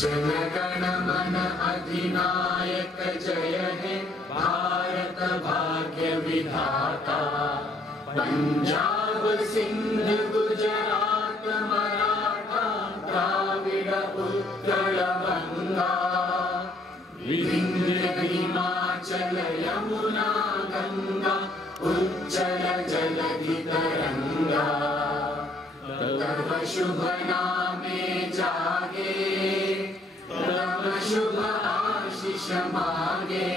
जनगण मन अधिनायक जय हे भारत भाग्य विधाता। पंजाब सिंध गुजरात मराठा द्राविड़ उत्कल गंगा। विंध्य हिमाचल यमुना गंगा उज्जल जलधि तरंगा। तव शुभ नामे जागे तव शुभ आशीष मागे।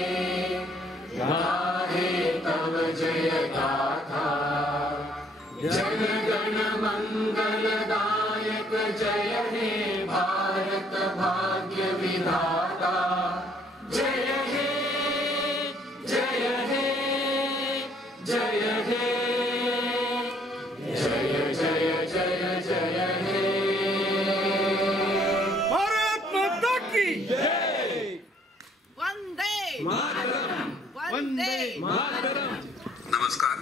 गाहे तव जय गाथा जनगण मंगलदायक जय हे भारत भाग्य विधाता। जय हे जय हे जय हे जय जय जय जय हे। भारत माता की जय। वंदे मातरम। वंदे मातरम। नमस्कार।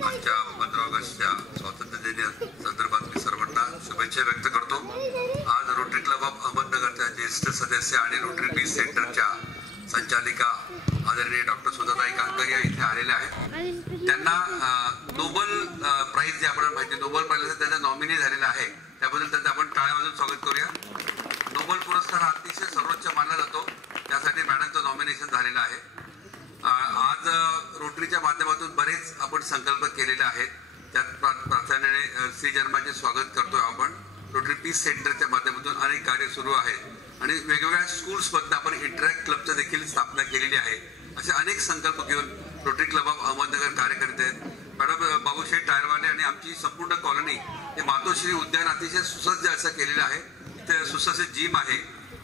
आजच्या 15 ऑगस्टच्या स्वातंत्र्य दिन संदर्भात मी सर्वांना शुभेच्छा व्यक्त करतो। आज रोटरी क्लब ऑफ अहमदनगरच्या ज्येष्ठ सदस्य आणि रोटरी पीस सेंटरच्या संचालिका आदरणीय डॉक्टर सुधाताई कांकर या इथे आलेल्या आहेत। त्यांना नोबल प्राइज जे आपण माहिती नोबल प्राइज त्यांचा नॉमिनी झालेला आहे, त्याबद्दल त्यांचं आपण टाळ्या वाजवून स्वागत करूया। नोबल पुरस्कार अतिशय सर्वोच्च मानला जातो, त्यासाठी मॅडमचं नॉमिनेशन झालेलं आहे। आज रोटरीच्या माध्यमातून बरेच आपण संकल्प केलेले आहेत, त्यात प्रार्थनेने श्री जन्माचे स्वागत करतोय आपण। रोटरी पीस सेंटरच्या माध्यमातून अनेक कार्य सुरू आहेत आणि वेगवेगळ्या स्कूल्समधून आपण इंटरॅक्ट क्लबचं देखील स्थापना केलेली आहे। असे अनेक संकल्प घेऊन रोटरी क्लब ऑफ अहमदनगर कार्य करत आहेत। मॅडम बाबूशेठ टायरवाले आणि आमची संपूर्ण कॉलनी हे मातोश्री उद्यान अतिशय सुसज्ज असं केलेलं आहे। इथे सुसज्ज जिम आहे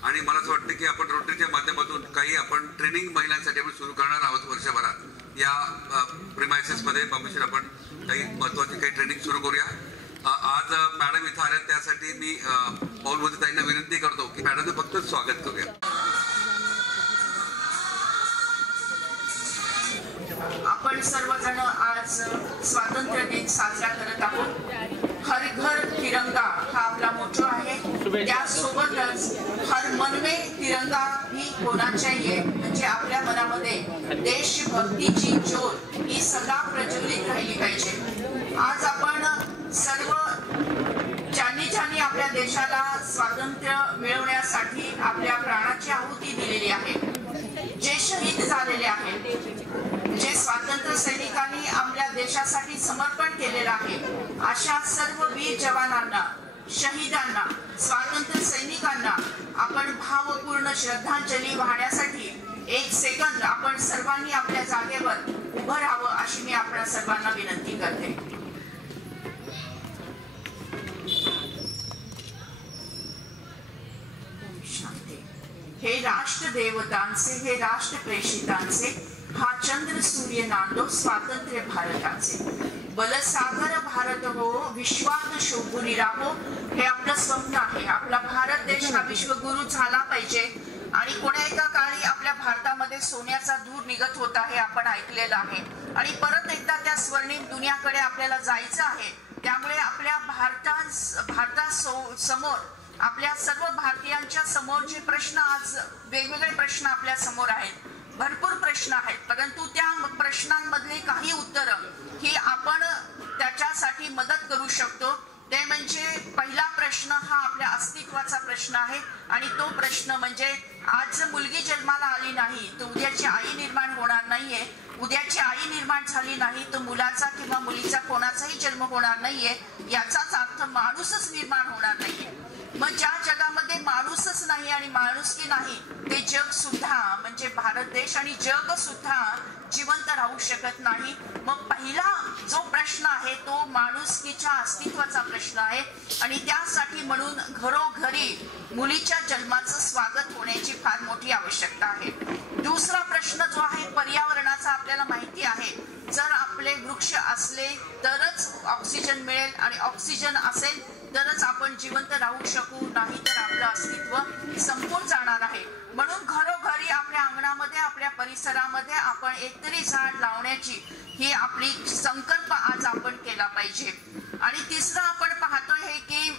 आणि मला असं वाटतं की आपण रोटरीच्या माध्यमातून काही आपण ट्रेनिंग महिलांसाठी आपण सुरू करणार आहोत वर्षभरात। या प्रिमायसेसमध्ये बाबूशेठ आपण काही महत्त्वाची काही ट्रेनिंग सुरू करूया। आज मॅडम इथं आल्या त्यासाठी मी मौलमती ताईंना विनंती करतो की मॅडमचं फक्त स्वागत करूया। आपण सर्वजण आज स्वातंत्र्य दिन साजरा करत आहोत। हर घर तिरंगा हा आपला मोठो आहे, त्यासोबतच हर मन में तिरंगा ही होना चाहिए, म्हणजे आपल्या मनामध्ये देशभक्तीची ज्योत ही सदा प्रज्वलित राहिली पाहिजे। आज आपण सर्व ज्यांनी आपल्या देशाला स्वातंत्र्य मिळवण्यासाठी आपल्या प्राणाची आहुती दिलेली आहे, जे शहीद झालेले आहेत, जे स्वातंत्र्य सैनिकांनी आपल्या देशासाठी समर्पण केलेलं आहे, अशा सर्व वीर जवानांना, शहीदांना, स्वातंत्र्य सैनिकांना आपण भावपूर्ण श्रद्धांजली वाहण्यासाठी एक सेकंद आपण सर्वांनी आपल्या जागेवर उभं राहावं अशी मी आपल्या सर्वांना विनंती करते। हे राष्ट्र देवतांचे, हे राष्ट्र प्रेषितांचे, हा चंद्र सूर्य नांदो स्वातंत्र्य भारताचे। बलसागर भारत हो विश्वात शोभून राहो, हे आपलं स्वप्न आहे। आपला भारत देश हा विश्वगुरु झाला पाहिजे आणि कोण्या एका काळी आपल्या भारतामध्ये सोन्याचा धूर निघत होता हे आपण ऐकलेलं आहे आणि परत एकदा त्या स्वर्णिम दुनियाकडे आपल्याला जायचं आहे। त्यामुळे आपल्या समोर आपल्या सर्व भारतीयांच्या समोर जे प्रश्न आज वेगवेगळे प्रश्न आपल्या समोर आहेत, भरपूर प्रश्न आहेत, परंतु त्या प्रश्नांमधले काही उत्तर ही आपण त्याच्यासाठी मदत करू शकतो। ते म्हणजे पहिला प्रश्न हा आपल्या अस्तित्वाचा प्रश्न आहे आणि तो प्रश्न म्हणजे आज मुलगी जन्माला आली नाही तर उद्याची आई निर्माण होणार नाहीये, उद्याची आई निर्माण झाली नाही तर मुलाचा किंवा मुलीचा कोणाचाही जन्म होणार नाहीये, याचाच अर्थ माणूसच निर्माण होणार नाहीये। मग ज्या जगामध्ये माणूसच नाही आणि माणुसकी नाही ते जग सुद्धा म्हणजे भारत देश आणि जग सुद्धा जिवंत राहू शकत नाही। मग पहिला जो प्रश्न आहे तो माणुसकीच्या अस्तित्वाचा प्रश्न आहे आणि त्यासाठी म्हणून घरोघरी मुलीच्या जन्माचं स्वागत होण्याची फार मोठी आवश्यकता आहे। दुसरा प्रश्न जो आहे पर्यावरणाचा, आपल्याला माहिती आहे जर आपले वृक्ष असले तरच ऑक्सिजन मिळेल आणि ऑक्सिजन असेल तरच आपण जिवंत राहू शकू, नाही तर आपलं अस्तित्व संपून जाणार आहे। म्हणून घरोघरी आपल्या अंगणामध्ये आपल्या परिसरामध्ये आपण एकतरी झाड लावण्याची ही आपली संकल्प आज आपण केला पाहिजे। आणि तिसरं आपण पाहतोय की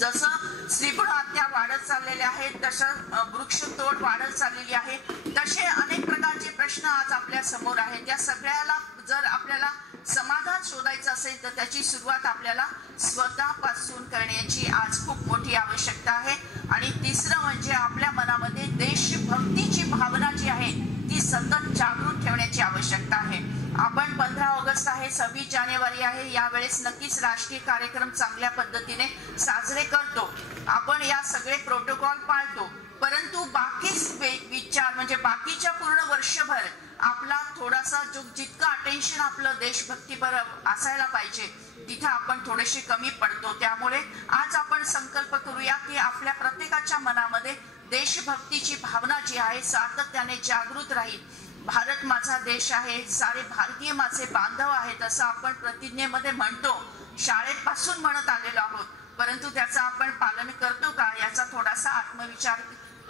जसं स्त्रीभ्रूण हत्या वाढत चाललेल्या आहेत, तसं वृक्षतोड वाढत चाललेली आहे, तसे अनेक प्रकारचे प्रश्न आज आपल्या समोर आहेत. या सगळ्याला जर आपल्याला समाधान शोधायचं असेल तर त्याची सुरुवात आपल्याला स्वतःपासून करण्याची आज खूप मोठी आवश्यकता आहे. आणि तिसरं म्हणजे आपल्या मनामध्ये देशभक्तीची भावना जी आहे ती सतत जागृत ठेवण्याची आवश्यकता आहे. आपण 15 ऑगस्ट आहे, 26 जानेवारी आहे, यावेळेस नक्कीच राष्ट्रीय कार्यक्रम चांगल्या पद्धतीने साजरे करतो. आपण या सगळे प्रोटोकॉल पाळतो, परंतु बाकीच विचार म्हणजे बाकीच्या पूर्ण वर्षभर आपला थोडासा जितकं अटेन्शन आपलं देशभक्तीपर असायला पाहिजे तिथे आपण थोडेसे कमी पडतो. त्यामुळे आज आपण संकल्प करूया की आपल्या प्रत्येकाच्या मनामध्ये देशभक्तीची भावना जी आहे सातत्याने जागृत राहील. भारत माझा देश आहे, सारे भारतीय माझे बांधव आहेत असं आपण प्रतिज्ञेमध्ये म्हणतो, शाळेपासून म्हणत आलेलो आहोत, परंतु त्याचं आपण पालन करतो का याचा थोडासा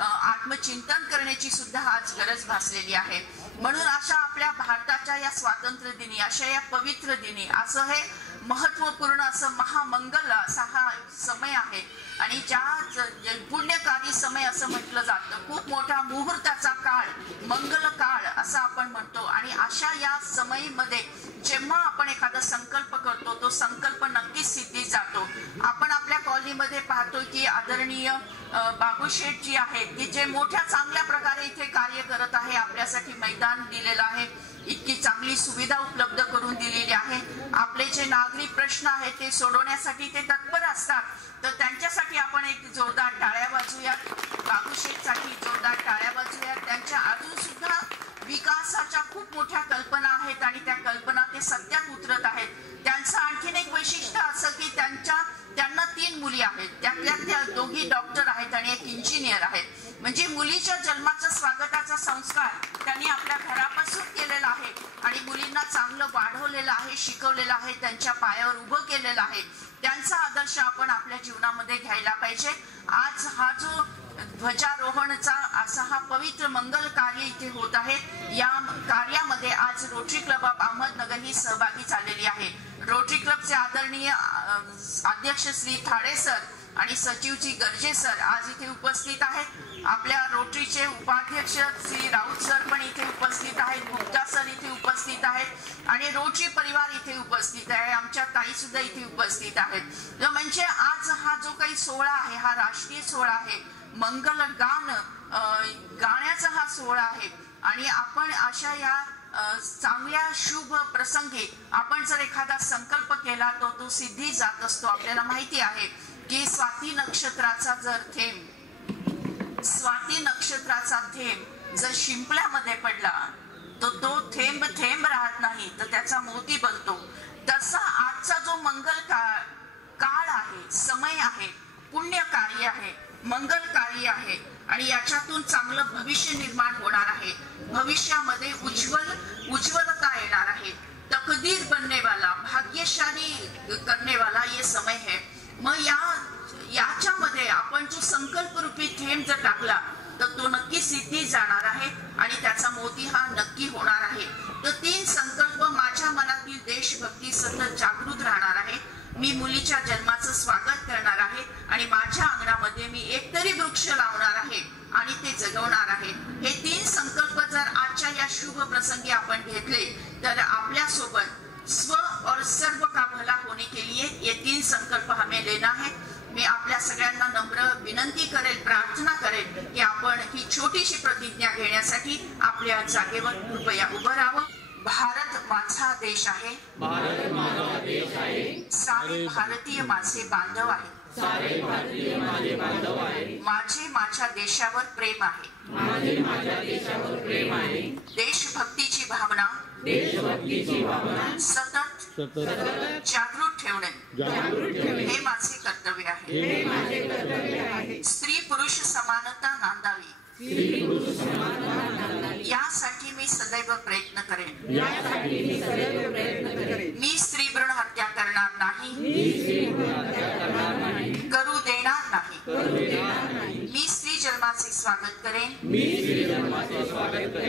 आत्मचिंतन करण्याची सुद्धा आज गरज भासलेली आहे. म्हणून अशा आपल्या भारताच्या या स्वातंत्र्य दिनी, अशा या पवित्र दिनी असं हे महत्वपूर्ण असं महामंगल असा हा समय आहे. आणि ज्या पुण्यकारी समय असं म्हटलं जातं, खूप मोठा मुहूर्ताचा काळ, मंगल काळ असं आपण म्हणतो. आणि अशा या समयीमध्ये जेव्हा आपण एखादा संकल्प करतो तो संकल्प नक्कीच सिद्धीत जातो. आपण आपल्या कॉलनीमध्ये पाहतो की आदरणीय बाबू शेठ जी आहेत की जे मोठ्या चांगल्या प्रकारे इथे कार्य करत आहे, आपल्यासाठी मैदान दिलेलं आहे, इतकी चांगली सुविधा उपलब्ध करून दिलेली आहे. आपले जे नागरी प्रश्न आहेत ते सोडवण्यासाठी ते तत्पर असतात, तर त्यांच्यासाठी आपण एक जोरदार टाळ्या वाजवूया. बाबू शेठसाठी जोरदार टाळ्या वाजवूया. त्यांच्या अजून सुद्धा विकासाच्या खूप मोठ्या कल्पना आहेत आणि त्या कल्पना ते सत्यात उतरत आहेत. त्यांचं आणखीन एक वैशिष्ट्य असं की त्यांना 3 मुली आहेत, त्यातल्या त्या दोघी डॉक्टर आहेत आणि एक इंजिनियर आहेत. म्हणजे मुलीच्या जन्माचा स्वागताचा संस्कार त्यांनी आपल्या घरापासून केलेला आहे आणि मुलींना चांगलं वाढवलेलं आहे, शिकवलेलं आहे, त्यांच्या पायावर उभं केलेलं आहे. त्यांचा आदर्श आपण आपल्या जीवनामध्ये घ्यायला पाहिजे. आज हा जो ध्वजारोहणचा असा हा पवित्र मंगल कार्य इथे होत आहे, या कार्यामध्ये आज रोटरी क्लब ऑफ अहमदनगर ही सहभागी झालेली आहे. रोटरी क्लबचे आदरणीय अध्यक्ष श्री थाडे सर आणि सचिवजी गर्जे सर आज इथे उपस्थित आहेत. आपल्या रोटरीचे उपाध्यक्ष श्री राऊत सर पण इथे उपस्थित आहेत, गुप्ता सर इथे उपस्थित आहेत आणि रोटरी परिवार इथे उपस्थित आहे. आमच्या ताई सुद्धा इथे उपस्थित आहेत. म्हणजे आज हा जो काही सोहळा आहे हा राष्ट्रीय सोहळा आहे, मंगल गाण्याचा हा सोहळा आहे. आणि आपण अशा या चांगल्या शुभ प्रसंगी आपण जर एखादा संकल्प केला तो सिद्धी जात असतो. आपल्याला माहिती आहे की स्वाती नक्षत्राचा थेंब जर शिंपल्यामध्ये पडला तर तो थेंब राहत नाही, तर त्याचा मोती बनतो. तसा आजचा जो मंगल काळ आहे, समय आहे, पुण्य कार्य आहे, मंगल कार्य आहे आणि याच्यातून चांगलं भविष्य निर्माण होणार आहे. भविष्यामध्ये उज्ज्वलता येणार आहे. तकदीर बनने वाला, भाग्यशाली करने वाला ये समय है. मग याच्यामध्ये आपण जो संकल्प रूपी थेंब जर टाकला तर तो नक्की सिद्धी जाणार आहे आणि त्याचा मोती हा नक्की होणार आहे. तर 3 संकल्प माझ्या मनातील देशभक्ती सतत जागृत राहणार आहे. मी मुलीच्या जन्माचं स्वागत करणार आहे आणि माझ्या अंगणामध्ये मी एकतरी वृक्ष लावणार आहे आणि ते जगवणार आहे. हे 3 संकल्प जर आजच्या या शुभ प्रसंगी आपण घेतले तर आपल्या सोबत स्व और सर्व का भला होने के लिए ये 3 संकल्प हमें लेना है. मी आपल्या सगळ्यांना नम्र विनंती करेल, प्रार्थना करेल की आपण ही छोटीशी प्रतिज्ञा घेण्यासाठी आपल्या जागेवर कृपया उभं राहावं. भारत माझा देश आहे, सारे भारतीय माझे बांधव आहेत. माझे माझ्या देशावर प्रेम आहे. देशभक्तीची भावना सतत जागृत ठेवणे हे माझे कर्तव्य आहे. स्त्री पुरुष समानता नांदावी यासाठी मी सदैव प्रयत्न करेन. मी स्त्री भ्रूण हत्या करणार नाही, करू देणार नाही. मी स्त्री जन्माचे स्वागत करेन.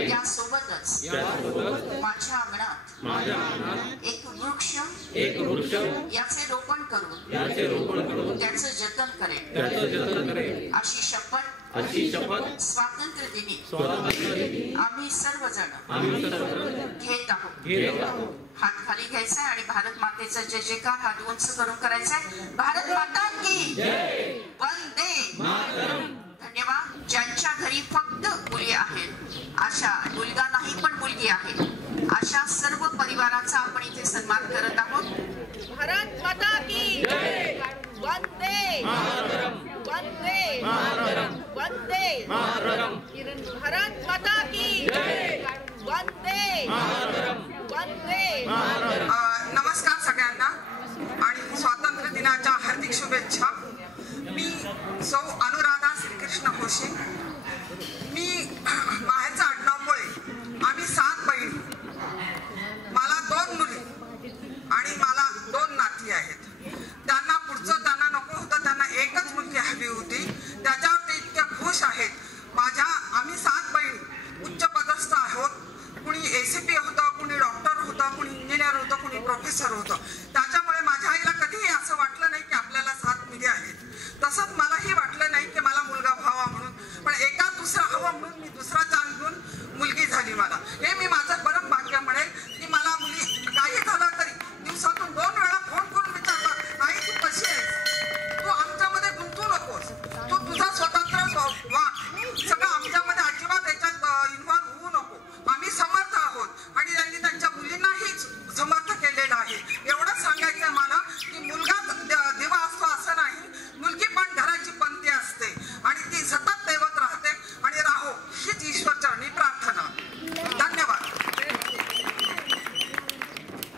यासोबतच माझ्या अंगणात एक वृक्ष याचे रोपण करून त्याचं जतन करेन अशी शपथ स्वातंत्र्य दिनी आम्ही सर्वजण घेत आहोत. हात खाली घ्यायचा आणि भारत मातेचा जय जयकार हात उंच करून करायचा. भारत माता की वंदे मातरम. धन्यवाद. ज्यांच्या घरी फक्त मुली आहेत, अशा मुलगा नाही पण मुलगी आहे, अशा सर्व परिवाराचा आपण इथे सन्मान करत आहोत. भारत माता की वंदे मातरम. वंदे मातरम. वंदे मातरम. भारत माता की वंदे मातरम. वंदे मातरम. नमस्कार सगळ्यांना आणि स्वातंत्र्य दिनाच्या हार्दिक शुभेच्छा. मी सौ अनुराधा श्रीकृष्ण होशे. मी माहेरच्या आडनावामुळे आम्ही 7 बहिणी, मला 2 मुली आणि मला 2 नाती आहेत. त्यांना पुढचं त्यांना नको होतं, त्यांना एकच मुलगी हवी होती. त्याच्यावर ते इतक्या खुश आहेत. आम्ही 7 बहिणी उच्च पदस्थ आहोत. कुणी ACP होतं, कुणी डॉक्टर होतं, कुणी इंजिनियर होतं, कुणी प्रोफेसर होतं. त्याच्यामुळे माझ्या आईला कधीही असं वाटलं नाही की आपल्याला 7 मुली आहेत. तसंच मलाही वाटलं नाही की मला मुलगा व्हावा म्हणून, पण एका दुसरा हवा म्हणून मी दुसरा चान्स घेऊन मुलगी झाली मला. हे मी माझं परम भाग्य म्हणेल की मला मुली काही झालं तरी दिवसातून 2 वेळा फोन करून विचारतात, आई तू कशी आहेस, तू आमच्यामध्ये गुंतू नकोस, तू तुझा स्वतंत्र वाग, सगळं आमच्यामध्ये अजिबात याच्यात इन्व्हॉल्व होऊ नको, आम्ही समर्थ आहोत. आणि त्यांनी त्यांच्या मुलींनाही समर्थ केलेलं आहे. एवढंच सांगायचं आहे मला की मुलगा देवा असतो असं नाही, मुलगी पण घराची पंथी असते आणि ती सतत दैवत राहते आणि राहो हीच ईश्वरचरणी प्रार्थना. धन्यवाद.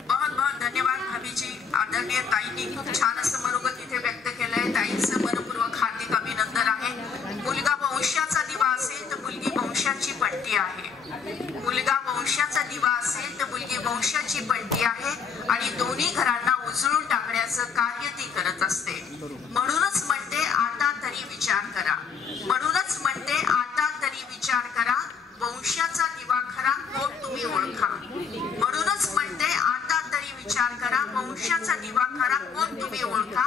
बहुत बहुत धन्यवाद भाभीजी. आदरणीय ताईंनी खूप छान असं मनोगत इथे व्यक्त केलंय. ताईंचं मनपूर्वक हार्दिक अभिनंदन आहे. मुलगा वंशाचा दिवा असेल तर मुलगी वंशाची पट्टी आहे. मुलगा वंशाचा दिवा असेल तर मुलगी वंशाची पट्टी आहे आणि दोन्ही घरांना उजळून टाकण्याचं कार्य ती करत असते. म्हणूनच म्हणते आता तरी विचार करा. म्हणूनच म्हणते आता तरी विचार करा. वंशाचा दिवा खरा कोण तुम्ही ओळखा. म्हणूनच म्हणते आता तरी विचार करा. वंशाचा दिवा खरा कोण तुम्ही ओळखा.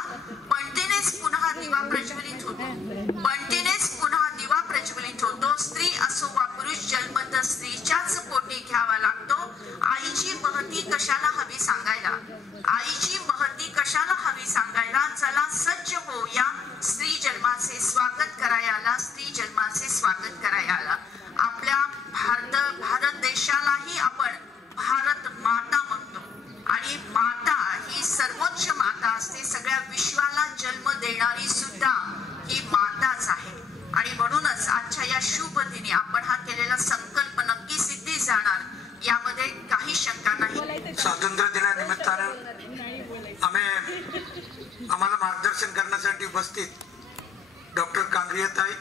पणतीनेच पुन्हा दिवा प्रज्वलित होतो. पणतीनेच पुन्हा दिवा प्रज्वलित होतो. स्त्री असो वा पुरुष जन्म तर स्त्रीच्याच पोटी घ्यावा लागतो. आईची महती कशाला हवी सांगायला. आईची महती कशाला हवी सांगायला. चला सज्ज होऊया स्त्री जन्माचे स्वागत करायला. स्त्री जन्माचे स्वागत करायला. आपल्या भारत देशालाही आपण भारत माता म्हणतो आणि माता ही सर्वोच्च माता असते. सगळ्या विश्वाला जन्म देणारी सुद्धा ही माताच आहे. आणि म्हणूनच आजच्या या शुभ दिनी आपण हा केलेला संकल्प नक्की सिद्धी जाणार यामध्ये काही शंका नाही. स्वातंत्र्य दिनानिमित्तानं आम्हाला मार्गदर्शन करण्यासाठी उपस्थित डॉक्टर कांगरियाताई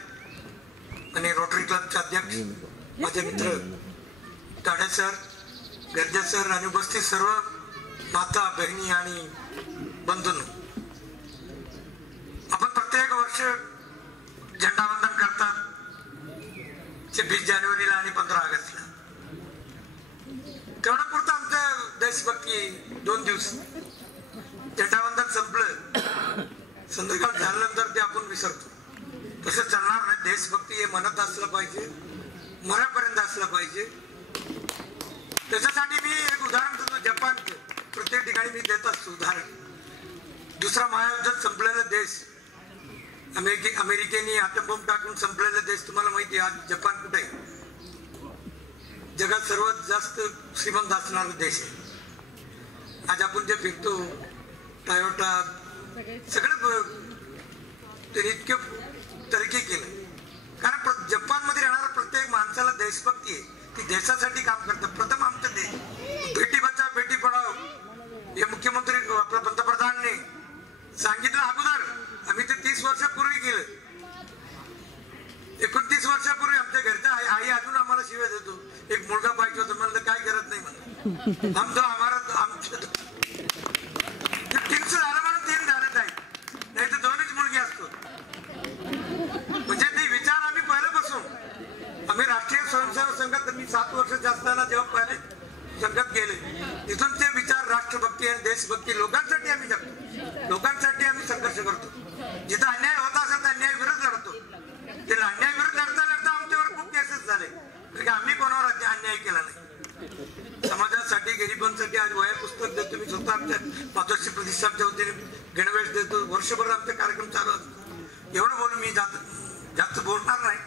आणि रोटरी क्लबचे अध्यक्ष माझे मित्र ताडे सर, गर्जे सर आणि उपस्थित सर्व माता बहिणी आणि बंधूंनो, आपण प्रत्येक वर्ष झेंडावंदन करतात 26 जानेवारीला आणि 15 ऑगस्टला. तेवढा पुरतं आमचं देशभक्ती 2 दिवस झेंडावंदन संपलं, संध्याकाळ झाल्यानंतर ते आपण विसरतो. तसं चालणार नाही. देशभक्ती हे मनात असलं पाहिजे, मनापर्यंत असलं पाहिजे. त्याच्यासाठी मी एक उदाहरण देतो. जपानचं प्रत्येक ठिकाणी मी देत असतो उदाहरण. दुसरा महायुद्धात संपलेला देश, अमेरिकेने अटोबॉम्ब टाकून संपलेला देश, तुम्हाला माहिती आहे आज जपान कुठे आहे. जगात सर्वात जास्त श्रीमंत असणारा देश आहे. आज आपण जे फिरतो टोयोटा सगळं त्यांनी इतके तरक्की केलं कारण जपानमध्ये राहणाऱ्या प्रत्येक माणसाला देशभक्ती आहे. ती देशासाठी काम करतात. प्रथम आमचं देश बेटी बचाव बेटी पढाव हे मुख्यमंत्री आपल्या पंतप्रधानांनी सांगितलं अगोदर. आम्ही ते 30 वर्षापूर्वी केलं. 29 वर्षापूर्वी आमच्या घरच्या आई अजून आम्हाला शिव्या देतो. एक मुलगा पाहिजे होता म्हणलं काय करत नाही म्हणलं. आमचं आम्हाला आमच्या 3 झालं म्हणून 3 झालं नाही तर 2च मुलगी असतो. म्हणजे ते विचार आम्ही पहिल्यापासून आम्ही राष्ट्रीय स्वयंसेवक संघात मी 7 वर्षाचे असताना जेव्हा पहिले संघात गेले तिथून ते विचार राष्ट्रभक्ती आणि देशभक्ती लोकांसाठी आम्ही जगतो. लोकांसाठी अन्याय केला नाही. समाजासाठी गरिबांसाठी आज वया पुस्तक देतो. मी स्वतः आमच्या मातोश्री प्रतिष्ठानच्या वतीने गणवेश देतो. वर्षभर आमचे कार्यक्रम चालू असतात. एवढं बोलून मी जास्त बोलणार नाही.